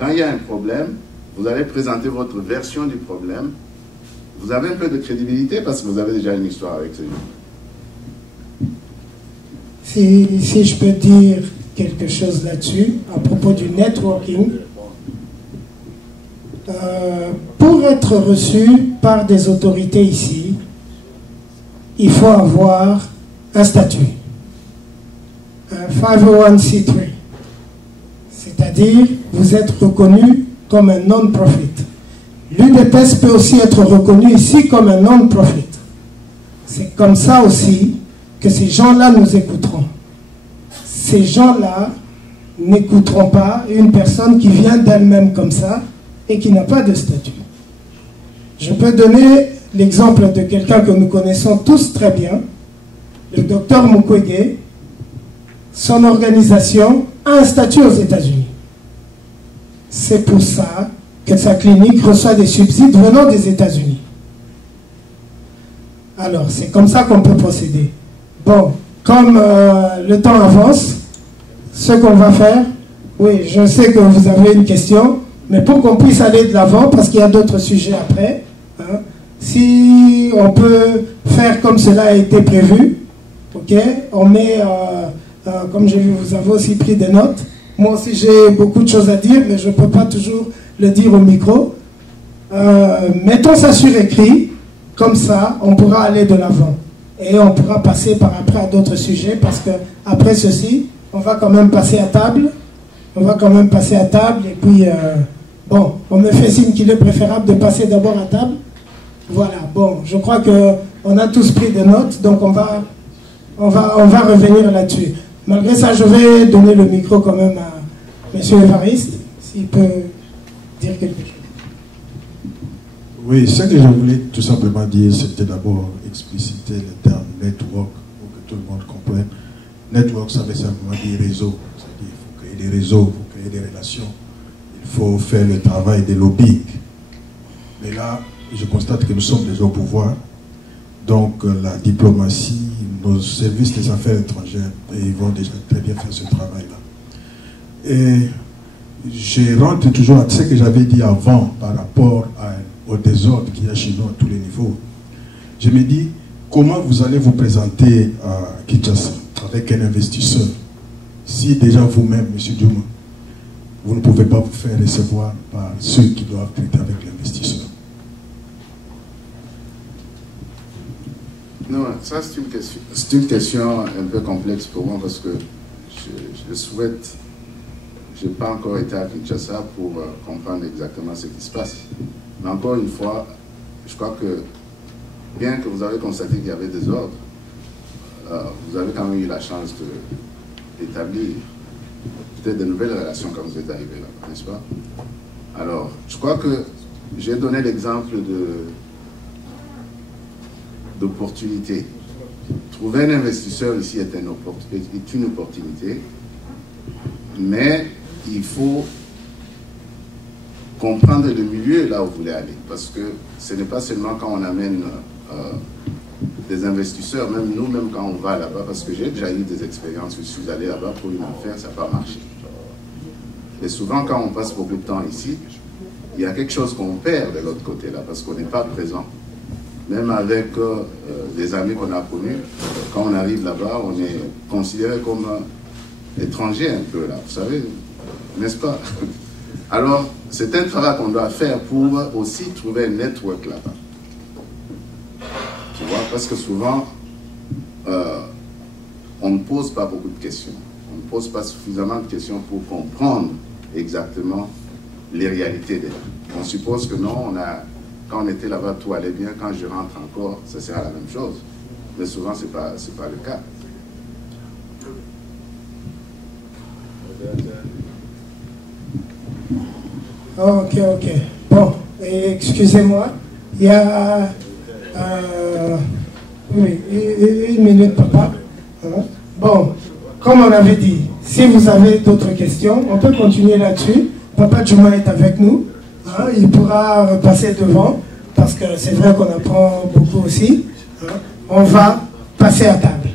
quand il y a un problème, vous allez présenter votre version du problème. Vous avez un peu de crédibilité parce que vous avez déjà une histoire avec ces gens. Si je peux dire quelque chose là-dessus, à propos du networking, pour être reçu par des autorités ici, il faut avoir un statut, un 501c3, c'est-à-dire vous êtes reconnu comme un non-profit. L'UDPS peut aussi être reconnu ici comme un non-profit. C'est comme ça aussi que ces gens-là nous écouteront. Ces gens-là n'écouteront pas une personne qui vient d'elle-même comme ça et qui n'a pas de statut. Je peux donner l'exemple de quelqu'un que nous connaissons tous très bien, le docteur Mukwege. Son organisation a un statut aux États-Unis. C'est pour ça que sa clinique reçoit des subsides venant des États-Unis. Alors, c'est comme ça qu'on peut procéder. Bon, comme le temps avance, ce qu'on va faire, oui, je sais que vous avez une question, mais pour qu'on puisse aller de l'avant, parce qu'il y a d'autres sujets après, hein, Si on peut faire comme cela a été prévu, ok, on met, comme vous avez aussi pris des notes, moi aussi j'ai beaucoup de choses à dire, mais je ne peux pas toujours le dire au micro. Mettons ça sur écrit, comme ça on pourra aller de l'avant. Et on pourra passer par après à d'autres sujets, parce que après ceci, on va quand même passer à table. On va quand même passer à table, et puis, bon, on me fait signe qu'il est préférable de passer d'abord à table. Voilà, bon, je crois qu'on a tous pris des notes, donc on va revenir là-dessus. Malgré ça, je vais donner le micro quand même à M. Évariste, s'il peut dire quelque chose. Oui, ce que je voulais tout simplement dire, c'était d'abord expliciter le terme network pour que tout le monde comprenne. Network, ça veut simplement dire réseau. Il faut créer des réseaux, il faut créer des relations, il faut faire le travail des lobbies. Mais là, je constate que nous sommes déjà au pouvoir, donc la diplomatie, nos services des affaires étrangères, et ils vont déjà très bien faire ce travail-là. Et je rentre toujours à ce que j'avais dit avant par rapport au désordre qu'il y a chez nous à tous les niveaux. Je me dis, comment vous allez vous présenter à Kinshasa avec un investisseur si déjà vous-même, M. Diouma, vous ne pouvez pas vous faire recevoir par ceux qui doivent traiter avec l'investisseur? Non, ça c'est une question un peu complexe pour moi parce que je souhaite, je n'ai pas encore été à Kinshasa pour comprendre exactement ce qui se passe. Mais encore une fois, je crois que bien que vous avez constaté qu'il y avait des ordres, vous avez quand même eu la chance d'établir peut-être de nouvelles relations quand vous êtes arrivé là, n'est-ce pas? Alors, je crois que j'ai donné l'exemple d'opportunité. Trouver un investisseur ici est une opportunité, mais il faut comprendre le milieu là où vous voulez aller, parce que ce n'est pas seulement quand on amène des investisseurs, même nous-mêmes quand on va là-bas, parce que j'ai déjà eu des expériences où je suis allé là-bas pour une affaire, ça n'a pas marché. Et souvent quand on passe beaucoup de temps ici, il y a quelque chose qu'on perd de l'autre côté là, parce qu'on n'est pas présent. Même avec des amis qu'on a connus, quand on arrive là-bas, on est considéré comme étranger un peu là, vous savez, n'est-ce pas? Alors, c'est un travail qu'on doit faire pour aussi trouver un network là-bas. Tu vois, parce que souvent, on ne pose pas beaucoup de questions. On ne pose pas suffisamment de questions pour comprendre exactement les réalités des gens. On suppose que non, quand on était là-bas, tout allait bien. Quand je rentre encore, ça sera la même chose. Mais souvent, ce n'est pas le cas. Ok. Bon, excusez-moi. Il y a... oui, une minute, papa. Bon, comme on avait dit, si vous avez d'autres questions, on peut continuer là-dessus. Papa Djouma est avec nous. Il pourra passer devant, parce que c'est vrai qu'on apprend beaucoup aussi. On va passer à table.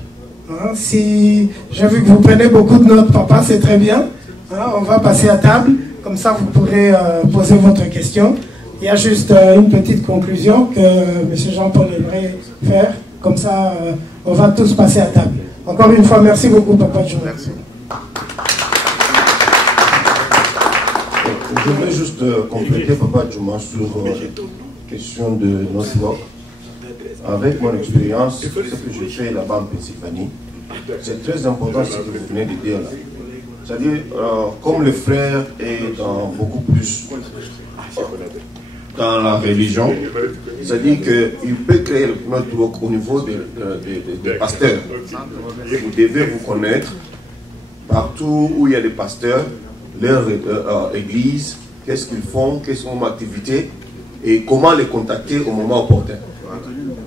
Si j'ai vu que vous prenez beaucoup de notes, papa, c'est très bien. On va passer à table, comme ça vous pourrez poser votre question. Il y a juste une petite conclusion que M. Jean-Paul aimerait faire, comme ça on va tous passer à table. Encore une fois, merci beaucoup, papa Djouma. Merci. Je veux juste compléter, papa Djouma, sur la question de notre work. Avec mon expérience, ce que je fais là-bas en Pennsylvanie, c'est très important ce que vous venez de dire là. C'est-à-dire, comme le frère est beaucoup plus dans la religion, c'est-à-dire qu'il peut créer le network au niveau des pasteurs. Vous devez vous connaître partout où il y a des pasteurs, leur église, qu'est-ce qu'ils font, quelles sont leurs activités et comment les contacter au moment opportun.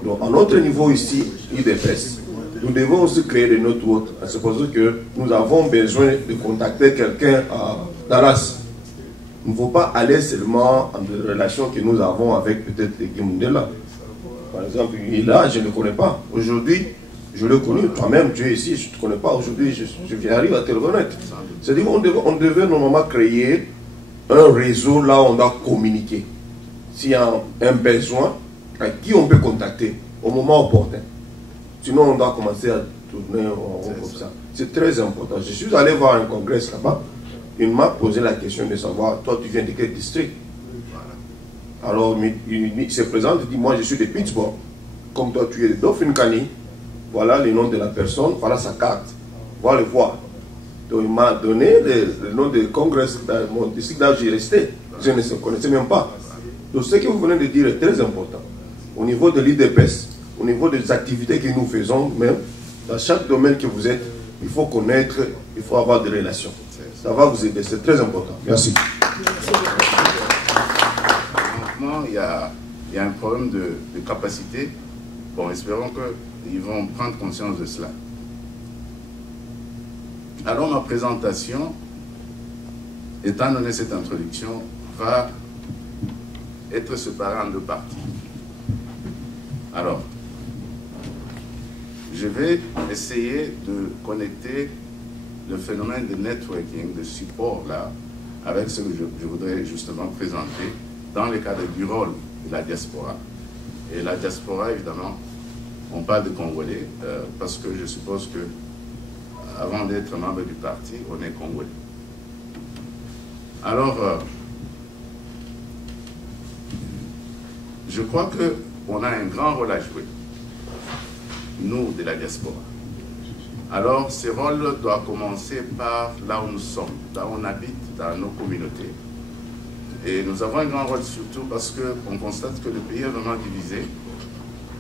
Donc, à notre niveau ici, IDFS, nous devons aussi créer des networks, à supposer que nous avons besoin de contacter quelqu'un à Dallas. Il ne faut pas aller seulement en des relations que nous avons avec peut-être les Guimundela. Par exemple, il est là, je ne le connais pas. Aujourd'hui, je le connais. Toi-même, tu es ici, je ne te connais pas. Aujourd'hui, j'arrive à te le reconnaître. C'est-à-dire qu'on devait normalement créer un réseau là où on doit communiquer. S'il y a un besoin, à qui on peut contacter au moment opportun. Sinon, on doit commencer à tourner en rond comme ça. C'est très important. Je suis allé voir un congrès là-bas. Il m'a posé la question de savoir, toi, tu viens de quel district? Alors, il se présente, il dit, moi, je suis de Pittsburgh. Comme toi, tu es de Dauphin-Cani. Voilà le nom de la personne, voilà sa carte. Voilà le voir. Donc, il m'a donné le nom de congrès dans mon district là où j'ai resté. Je ne connaissais même pas. Donc, ce que vous venez de dire est très important. Au niveau de l'IDPS, au niveau des activités que nous faisons, même dans chaque domaine que vous êtes, il faut connaître, il faut avoir des relations. Ça va vous aider, c'est très important. Merci. Il y a un problème de capacité. Bon, espérons qu'ils vont prendre conscience de cela. Alors, ma présentation, étant donné cette introduction, va être séparée en deux parties. Alors, je vais essayer de connecter le phénomène de networking, de support là, avec ce que je voudrais justement présenter dans le cadre du rôle de la diaspora. Et la diaspora, évidemment, on parle de Congolais, parce que je suppose que avant d'être membre du parti, on est Congolais. Alors, je crois qu'on a un grand rôle à jouer, nous, de la diaspora. Alors, ce rôle doit commencer par là où nous sommes, là où on habite, dans nos communautés. Et nous avons un grand rôle surtout parce qu'on constate que le pays est vraiment divisé,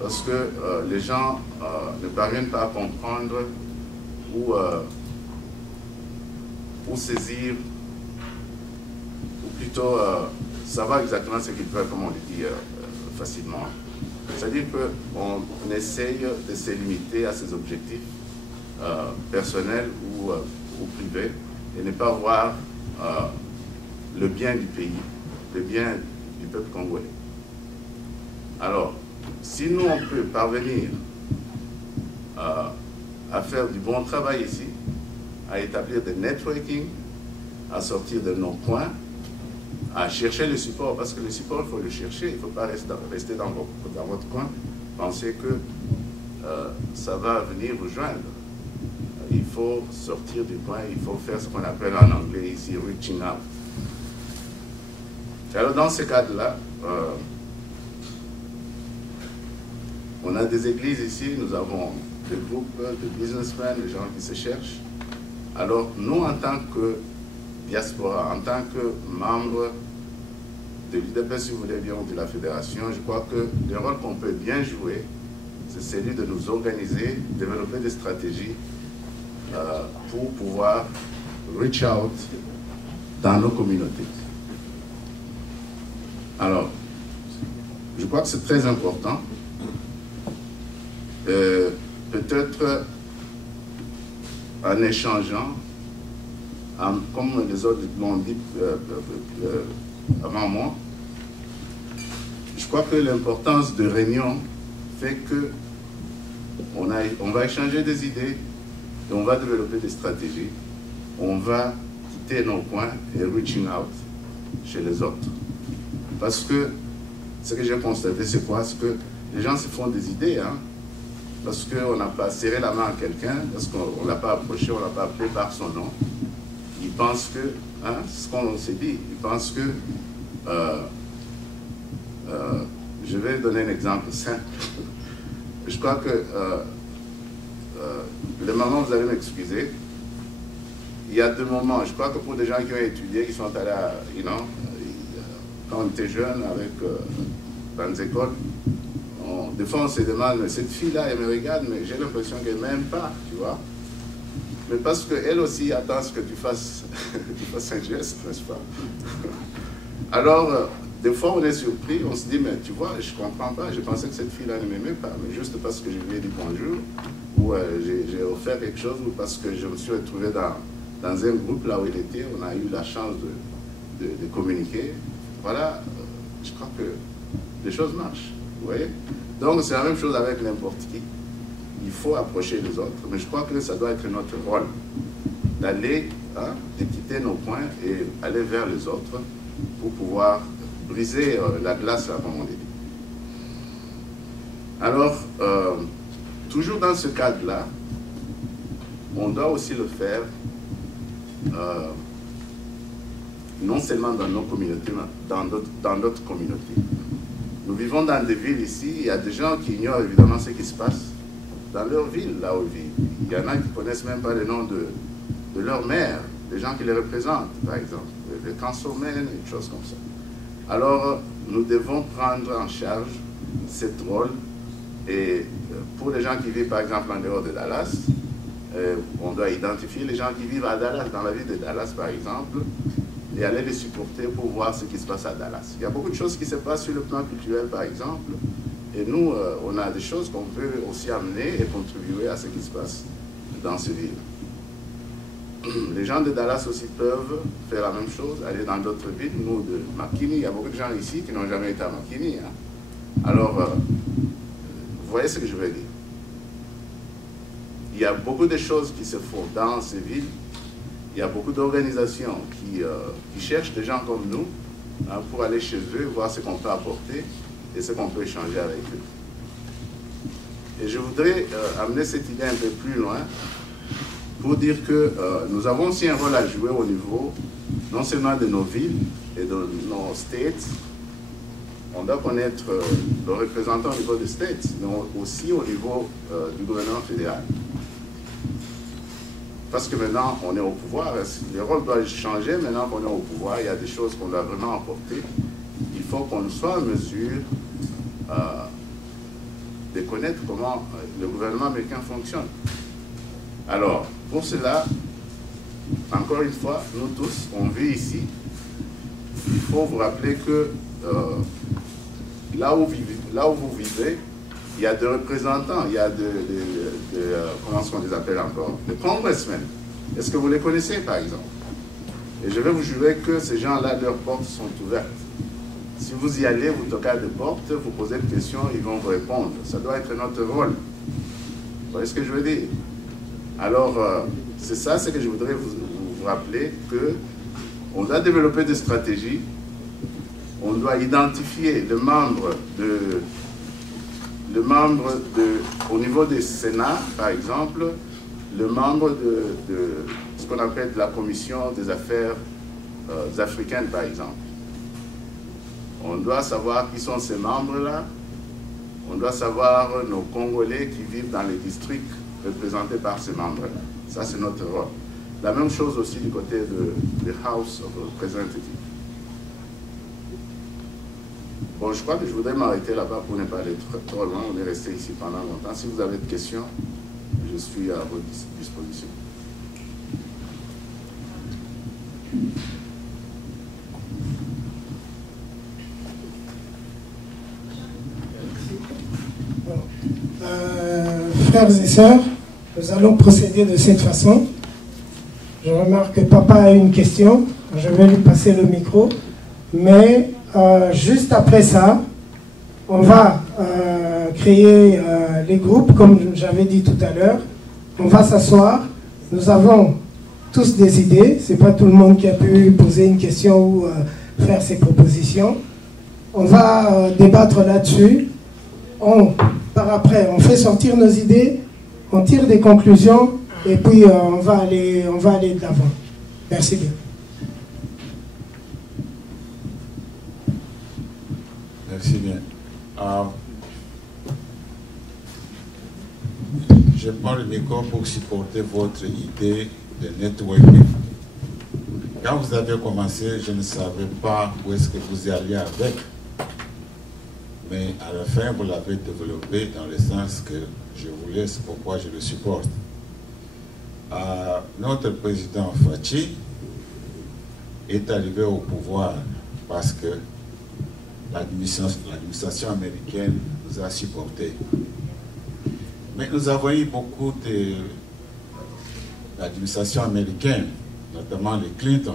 parce que les gens ne parviennent pas à comprendre ou saisir, ou plutôt savoir exactement ce qu'ils veulent, comme on le dit facilement. C'est-à-dire qu'on essaye de se limiter à ses objectifs personnels ou privés et ne pas voir le bien du pays, le bien du peuple congolais. Alors, si nous, on peut parvenir à faire du bon travail ici, à établir des networking, à sortir de nos coins, à chercher le support, parce que le support, il faut le chercher, il ne faut pas rester dans votre coin, penser que ça va venir vous joindre. Il faut sortir du coin, il faut faire ce qu'on appelle en anglais ici, reaching out. Alors dans ce cadre-là, on a des églises ici, nous avons des groupes de businessmen, des gens qui se cherchent. Alors nous, en tant que diaspora, en tant que membres de l'IDPS, si vous voulez dire, de la fédération, je crois que le rôle qu'on peut bien jouer, c'est celui de nous organiser, développer des stratégies pour pouvoir reach out dans nos communautés. Alors, je crois que c'est très important. Peut-être en échangeant, comme les autres l'ont dit avant moi, je crois que l'importance de réunion fait que on va échanger des idées, et on va développer des stratégies, on va quitter nos coins et reaching out chez les autres. Parce que ce que j'ai constaté, c'est quoi? C'est que les gens se font des idées, hein, parce qu'on n'a pas serré la main à quelqu'un, parce qu'on ne l'a pas approché, on ne l'a pas appelé par son nom. Ils pensent que, hein, ce qu'on s'est dit, ils pensent que, je vais donner un exemple simple. Je crois que, le moment, vous allez m'excuser, il y a 2 moments, je crois que pour des gens qui ont étudié, qui sont allés à, quand on était jeune, avec dans les écoles, des fois on se demande, mais cette fille-là, elle me regarde, mais j'ai l'impression qu'elle ne m'aime pas, tu vois. Mais parce qu'elle aussi attend ce que tu fasses, un geste, n'est-ce pas? Alors, des fois on est surpris, on se dit, mais tu vois, je ne comprends pas, je pensais que cette fille-là ne m'aimait pas, mais juste parce que je lui ai dit bonjour, ou j'ai offert quelque chose, ou parce que je me suis retrouvé dans un groupe là où il était, on a eu la chance de communiquer. Voilà, je crois que les choses marchent, vous voyez? Donc c'est la même chose avec n'importe qui. Il faut approcher les autres, mais je crois que ça doit être notre rôle, d'aller, hein, de quitter nos coins et aller vers les autres pour pouvoir briser la glace, là, comme on dit. Alors, toujours dans ce cadre-là, on doit aussi le faire non seulement dans nos communautés, mais dans d'autres communautés. Nous vivons dans des villes ici, il y a des gens qui ignorent évidemment ce qui se passe dans leur ville, là où ils vivent. Il y en a qui ne connaissent même pas le nom de leur maire, des gens qui les représentent, par exemple, les councilmen, une chose comme ça. Alors, nous devons prendre en charge ce rôle. Et pour les gens qui vivent, par exemple, en dehors de Dallas, on doit identifier les gens qui vivent à Dallas, dans la ville de Dallas, par exemple, et aller les supporter pour voir ce qui se passe à Dallas. Il y a beaucoup de choses qui se passent sur le plan culturel, par exemple, et nous, on a des choses qu'on peut aussi amener et contribuer à ce qui se passe dans ces villes. Les gens de Dallas aussi peuvent faire la même chose, aller dans d'autres villes. Nous, de McKinney, il y a beaucoup de gens ici qui n'ont jamais été à McKinney. Hein. Alors, vous voyez ce que je veux dire. Il y a beaucoup de choses qui se font dans ces villes. Il y a beaucoup d'organisations qui cherchent des gens comme nous, hein, pour aller chez eux, voir ce qu'on peut apporter et ce qu'on peut échanger avec eux. Et je voudrais amener cette idée un peu plus loin pour dire que nous avons aussi un rôle à jouer au niveau non seulement de nos villes et de nos states. On doit connaître le représentant au niveau des states, mais aussi au niveau du gouvernement fédéral. Parce que maintenant, on est au pouvoir, le rôle doit changer. Maintenant qu'on est au pouvoir, il y a des choses qu'on doit vraiment apporter. Il faut qu'on soit en mesure de connaître comment le gouvernement américain fonctionne. Alors, pour cela, encore une fois, nous tous, on vit ici. Il faut vous rappeler que là où vous vivez, il y a des représentants, il y a comment est-ce qu'on les appelle encore, des congressmen. Est-ce que vous les connaissez, par exemple? Et je vais vous jurer que ces gens-là, leurs portes sont ouvertes. Si vous y allez, vous toquez à des portes, vous posez des questions, ils vont vous répondre. Ça doit être notre rôle. Vous voyez ce que je veux dire? Alors, c'est ça, ce que je voudrais vous rappeler, qu'on doit développer des stratégies, on doit identifier le membre au niveau des Sénats, par exemple, le membre de ce qu'on appelle la commission des affaires africaines, par exemple. On doit savoir qui sont ces membres-là. On doit savoir nos Congolais qui vivent dans les districts représentés par ces membres-là. Ça, c'est notre rôle. La même chose aussi du côté de House of Representatives. Bon, je crois que je voudrais m'arrêter là-bas pour ne pas aller trop loin. On est resté ici pendant longtemps. Si vous avez des questions, je suis à votre disposition. Frères et sœurs, nous allons procéder de cette façon. Je remarque que papa a une question. Je vais lui passer le micro. Mais juste après ça, on va créer les groupes, comme j'avais dit tout à l'heure. On va s'asseoir. Nous avons tous des idées. Ce n'est pas tout le monde qui a pu poser une question ou faire ses propositions. On va débattre là-dessus. Par après, on fait sortir nos idées, on tire des conclusions et puis on va aller de l'avant. Merci bien. Merci bien. Je prends le micro pour supporter votre idée de networking. Quand vous avez commencé, je ne savais pas où est-ce que vous alliez avec. Mais à la fin, vous l'avez développé dans le sens que je voulais, c'est pourquoi je le supporte. Notre président Fachi est arrivé au pouvoir parce que l'administration américaine nous a supportés. Mais nous avons eu beaucoup d'administrations américaines, notamment les Clinton.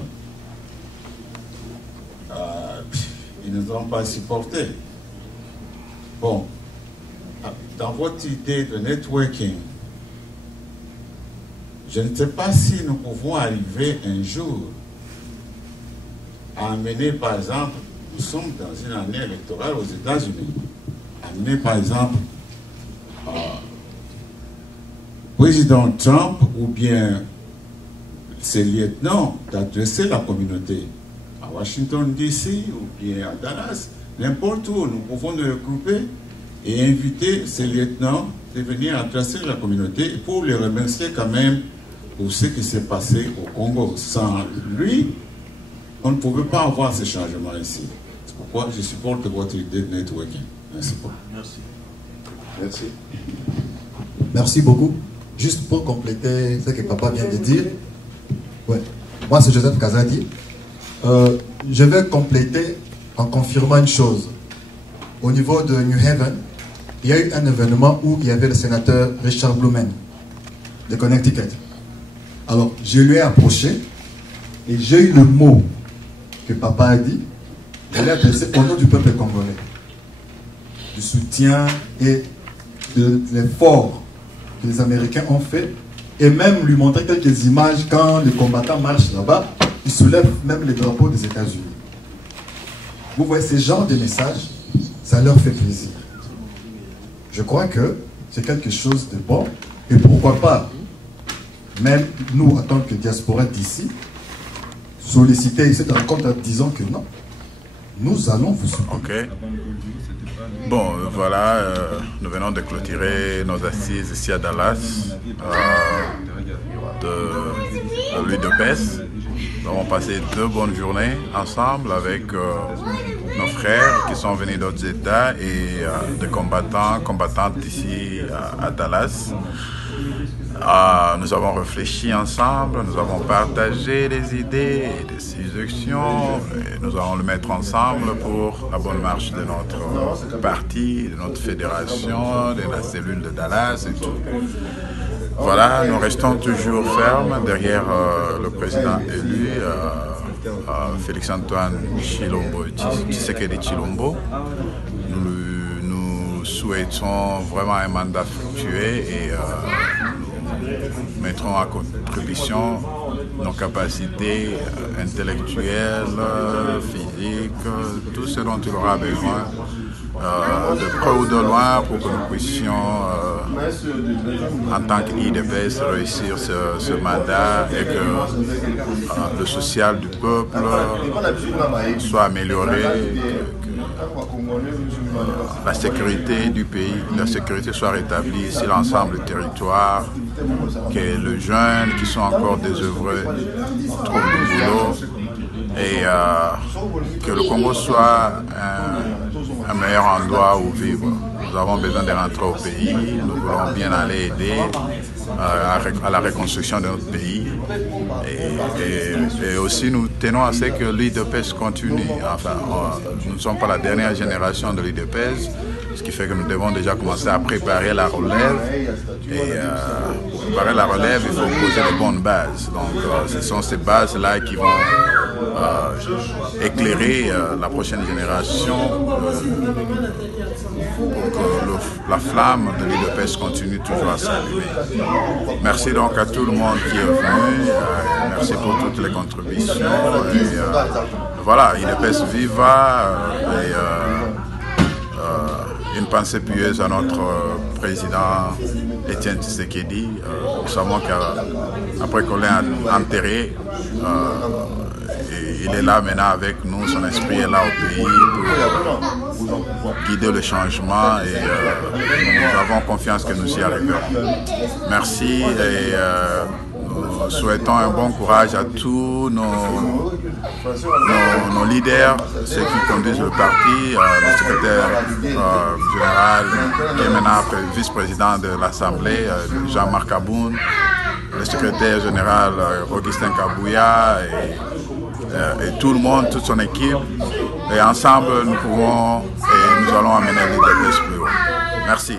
Ils ne nous ont pas supportés. Bon, dans votre idée de networking, je ne sais pas si nous pouvons arriver un jour à amener, par exemple, nous sommes dans une année électorale aux États-Unis, amener, par exemple, président Trump ou bien ses lieutenants d'adresser la communauté à Washington DC ou bien à Dallas, n'importe où, nous pouvons nous regrouper et inviter ces lieutenants de venir adresser la communauté pour les remercier quand même pour ce qui s'est passé au Congo. Sans lui, on ne pouvait pas avoir ces changements ici. C'est pourquoi je supporte votre idée de networking. Merci beaucoup. Merci. Merci. Merci beaucoup. Juste pour compléter ce que papa vient de dire, ouais. Moi c'est Joseph Kazadi. Je vais compléter en confirmant une chose. Au niveau de New Haven, il y a eu un événement où il y avait le sénateur Richard Blumen de Connecticut. Alors, je lui ai approché et j'ai eu le mot que papa a dit. Je l'ai adressé au nom du peuple congolais, du soutien et de l'effort que les Américains ont fait, et même lui montrer quelques images quand les combattants marchent là-bas, ils soulèvent même les drapeaux des États-Unis. Vous voyez, ce genre de messages, ça leur fait plaisir. Je crois que c'est quelque chose de bon, et pourquoi pas, même nous, en tant que diaspora d'ici, solliciter cette rencontre en disant que non, nous allons vous supporter. Ok. Bon, voilà, nous venons de clôturer nos assises ici à Dallas de l'UDPS. Nous avons passé 2 bonnes journées ensemble avec nos frères qui sont venus d'autres États et des combattantes ici à Dallas. Nous avons réfléchi ensemble, nous avons partagé des idées et des suggestions et nous allons le mettre ensemble pour la bonne marche de notre parti, de notre fédération, de la cellule de Dallas et tout. Voilà, nous restons toujours fermes derrière le président élu, Félix-Antoine Tshisekedi Tshilombo. Nous souhaitons vraiment un mandat fructueux et nous mettrons à contribution nos capacités intellectuelles, physiques, tout ce dont il aura besoin, de près ou de loin, pour que nous puissions, en tant qu'IDPS, réussir ce mandat et que le social du peuple soit amélioré, la sécurité du pays, la sécurité soit rétablie sur l'ensemble du territoire, que les jeunes qui sont encore désœuvrés trouvent du boulot et que le Congo soit un meilleur endroit où vivre. Nous avons besoin de rentrer au pays, nous voulons bien aller aider à la reconstruction de notre pays et aussi nous tenons à ce que l'UDPS continue. Enfin, nous ne sommes pas la dernière génération de l'UDPS, ce qui fait que nous devons déjà commencer à préparer la relève et pour préparer la relève, il faut poser les bonnes bases. Donc ce sont ces bases-là qui vont éclairer la prochaine génération pour que la flamme de l'UDPS continue toujours à s'allumer. Merci donc à tout le monde qui est venu, merci pour toutes les contributions. Et, voilà, l'UDPS viva et une pensée pieuse à notre président Étienne Tshisekedi. Nous savons qu'après qu'on l'a enterré, il est là maintenant avec nous, son esprit est là au pays pour guider le changement et nous avons confiance que nous y arriverons. Merci et nous souhaitons un bon courage à tous nos leaders, ceux qui conduisent le parti, le secrétaire général qui est maintenant vice-président de l'Assemblée, Jean-Marc Aboun, le secrétaire général Augustin Kabouya et tout le monde, toute son équipe. Et ensemble, nous pouvons et nous allons amener l'UDPS plus haut. Merci.